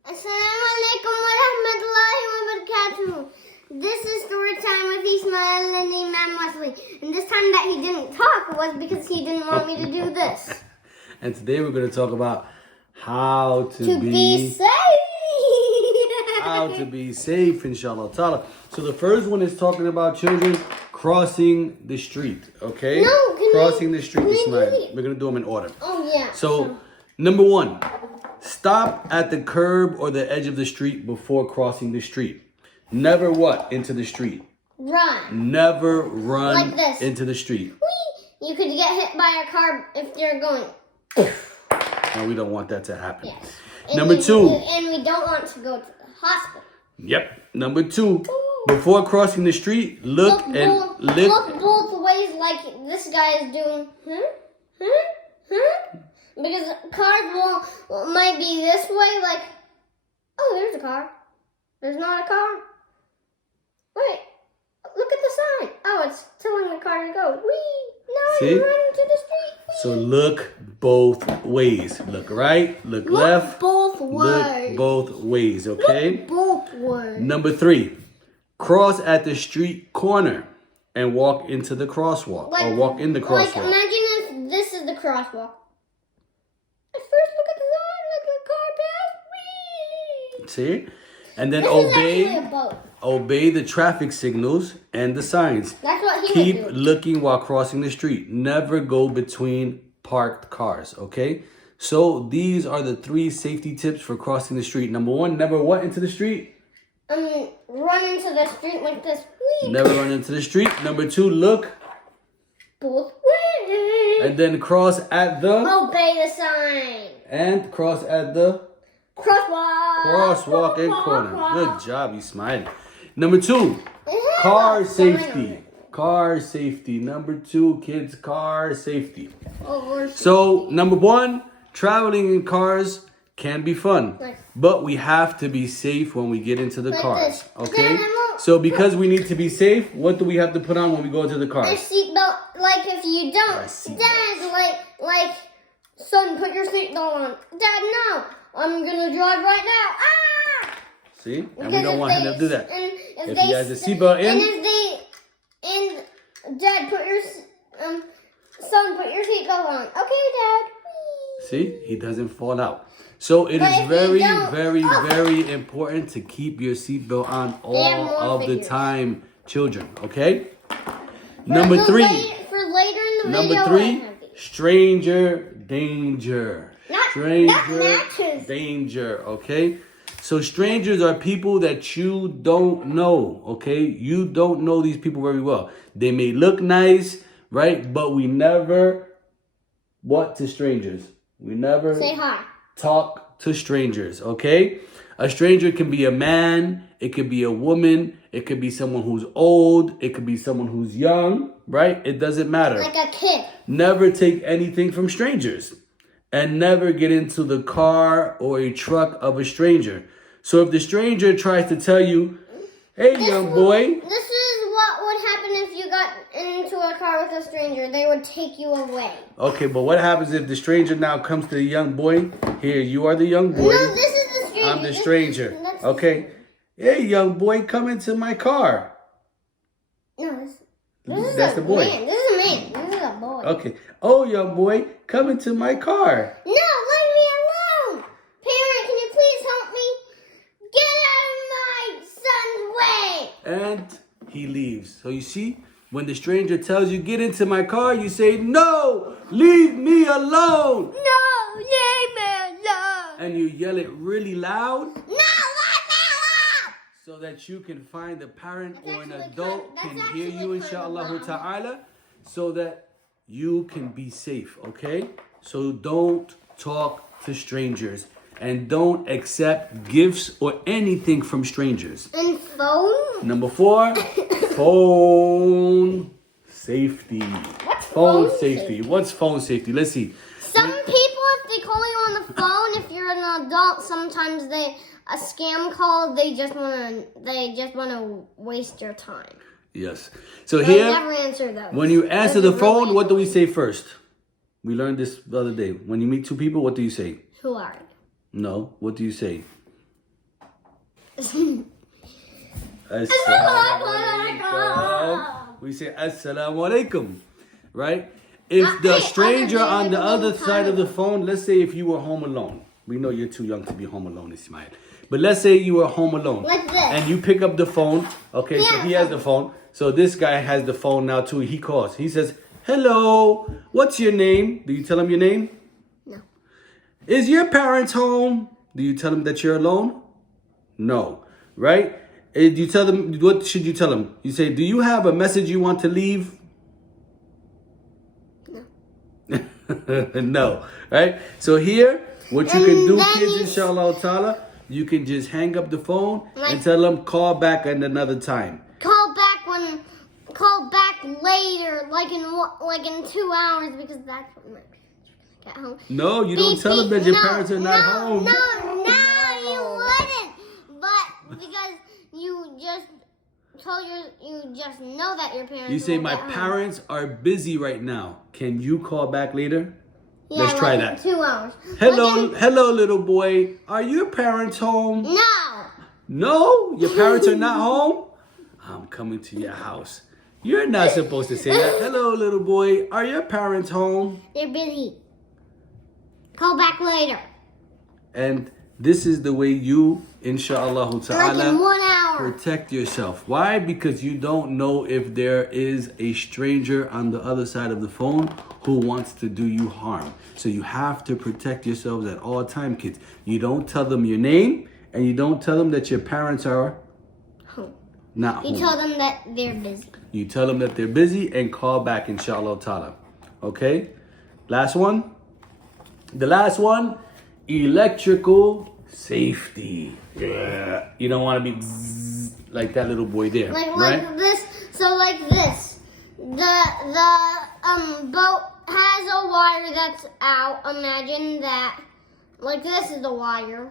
Assalamualaikum warahmatullahi wabarakatuh. This is story time with Ismael and Imam Wesley. And this time that he didn't talk was because he didn't want me to do this. And today we're going to talk about how to be safe. How to be safe, inshallah ta'ala. So the first one is talking about children crossing the street, okay? No, crossing the street, Ismail. We're going to do them in order. Oh, yeah. So, number one, stop at the curb or the edge of the street before crossing the street. Never what? Into the street. Run. Never run like this. Into the street. Whee! You could get hit by a car if you're going. And we don't want that to happen. Yes. Number two. And we don't want to go to the hospital. Yep. Number two, before crossing the street, look both ways like this guy is doing. Because cars might be this way, like, oh, there's a car. There's not a car. Wait, look at the sign. Oh, it's telling the car to go. Whee! Now I'm running to the street. Whee! So look both ways. Look right, look left. Both ways. Look both ways, okay? Look both ways. Number three, cross at the street corner and walk into the crosswalk. Or walk in the crosswalk. Like, imagine if this is the crosswalk. At first, look at the sign, look at the car pass. Whee! See? And then This obey the traffic signals and the signs. That's what he Keep would do. looking while crossing the street. Never go between parked cars, okay? So these are the 3 safety tips for crossing the street. Number one, never what into the street? Run into the street like this. Whee! Never run into the street. Number 2, look. Both ways. And then cross at the... Obey the sign. And cross at the... Crosswalk. and corner. Good job, Ismail. Number 2, car safety. Car safety. Number 2, kids, car safety. So, number 1, traveling in cars can be fun. But we have to be safe when we get into the cars. Okay? So, because we need to be safe, what do we have to put on when we go into the cars? A seatbelt. Like, if you don't, Dad, like, son, put your seatbelt on. Dad, no. I'm gonna drive right now. Ah! See? And we don't want him to do that. And if he has a seatbelt in. And Dad, put your son, put your seatbelt on. Okay, Dad. See? He doesn't fall out. So it is very important to keep your seatbelt on all of the time, children. Okay? Number 3. For later in the Number video. 3, stranger danger. Stranger danger, okay? So strangers are people that you don't know, okay? You don't know these people very well. They may look nice, right? But we never to strangers. We never say hi. Talk to strangers, okay? A stranger can be a man, it could be a woman, it could be someone who's old, it could be someone who's young, right? It doesn't matter. Like a kid. Never take anything from strangers. And never get into the car or a truck of a stranger. So if the stranger tries to tell you, hey, young boy. This is what would happen if you got into a car with a stranger. They would take you away. Okay, but what happens if the stranger now comes to the young boy? Here, you are the young boy. No, this is the stranger. I'm the stranger. Okay. Hey, young boy, come into my car. No, that's the boy. Man. This is a man. This is a boy. Okay. Oh, young boy, come into my car. No, leave me alone. Parent, can you please help me? Get out of my son's way. And he leaves. So you see, when the stranger tells you, get into my car, you say, no, leave me alone. No, leave me alone. And you yell it really loud. No, leave me alone. So that you can find a parent or an adult can hear you, inshallah ta'ala, so that you can be safe, okay? So don't talk to strangers and don't accept gifts or anything from strangers. And phone? Number 4, phone safety. What's phone safety? What's phone safety? Let's see. Some people, if they call you on the phone, if you're an adult, sometimes a scam call, they just wanna waste your time. Yes. So here, never answer those. When you answer the phone, what do we say first? We learned this the other day. When you meet 2 people, what do you say? Who are you? No. What do you say? We say assalamu alaikum, right? If the stranger on the other side of the phone, let's say if you were home alone. We know you're too young to be home alone, Ismael. But let's say you were home alone. Like this. And you pick up the phone. Okay, so he has the phone. So this guy has the phone now too. He calls. He says, hello, what's your name? Do you tell him your name? No. Is your parents home? Do you tell them that you're alone? No. Right? Do you tell them, what should you tell them? You say, do you have a message you want to leave? No. No. Right? So here, what you can do, kids, inshallah ta'ala, you can just hang up the phone and tell them call back at another time. Call back later, like in 2 hours, because that's when my parents are gonna get home. No, you don't tell them that your parents are not home. No, you wouldn't. But because you just know that your parents. You say will my get home. parents are busy right now. Can you call back later? Yeah, Let's try like that. in 2 hours. Hello, little boy. Are your parents home? No. No, your parents are not home. I'm coming to your house. You're not supposed to say that. Hello, little boy. Are your parents home? They're busy. Call back later. And this is the way you, inshallah ta'ala, Like in 1 hour. protect yourself. Why? Because you don't know if there is a stranger on the other side of the phone who wants to do you harm. So you have to protect yourselves at all time, kids. You don't tell them your name, and you don't tell them that your parents are Home. not home. You tell them that they're busy. You tell them that they're busy and call back, inshallah ta'ala. Okay? Last one. The last one, electrical safety. Yeah. You don't want to be like that little boy there, right? Like this. So like this. The boat has a wire that's out. Imagine that. Like this is the wire.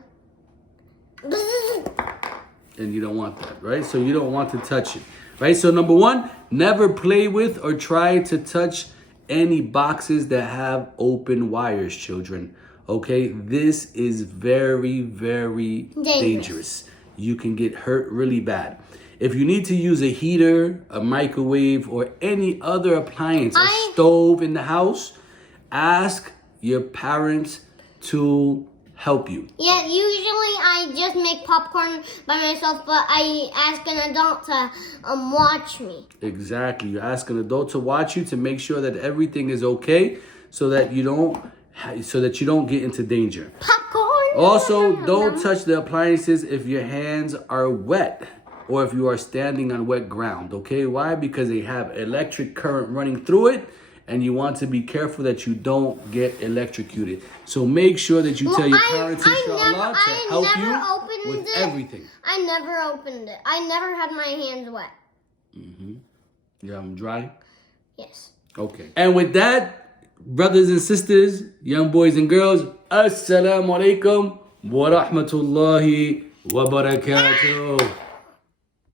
And you don't want that, right? So you don't want to touch it, right? So number one, never play with or try to touch any boxes that have open wires, children. Okay, this is very, very dangerous. You can get hurt really bad. If you need to use a heater, a microwave, or any other appliance, a stove in the house, ask your parents to help you. Yeah, usually I just make popcorn by myself, but I ask an adult to watch me. Exactly. You ask an adult to watch you to make sure that everything is okay, so that you don't get into danger. Popcorn. Also, don't touch the appliances if your hands are wet or if you are standing on wet ground. Okay? Why? Because they have electric current running through it, and you want to be careful that you don't get electrocuted. So make sure that you tell your parents, inshallah, to help you with everything. I never opened it. I never had my hands wet. You have them dry? Yes. Okay. And with that, brothers and sisters, young boys and girls, assalamu alaikum wa rahmatullahi wa barakatuh.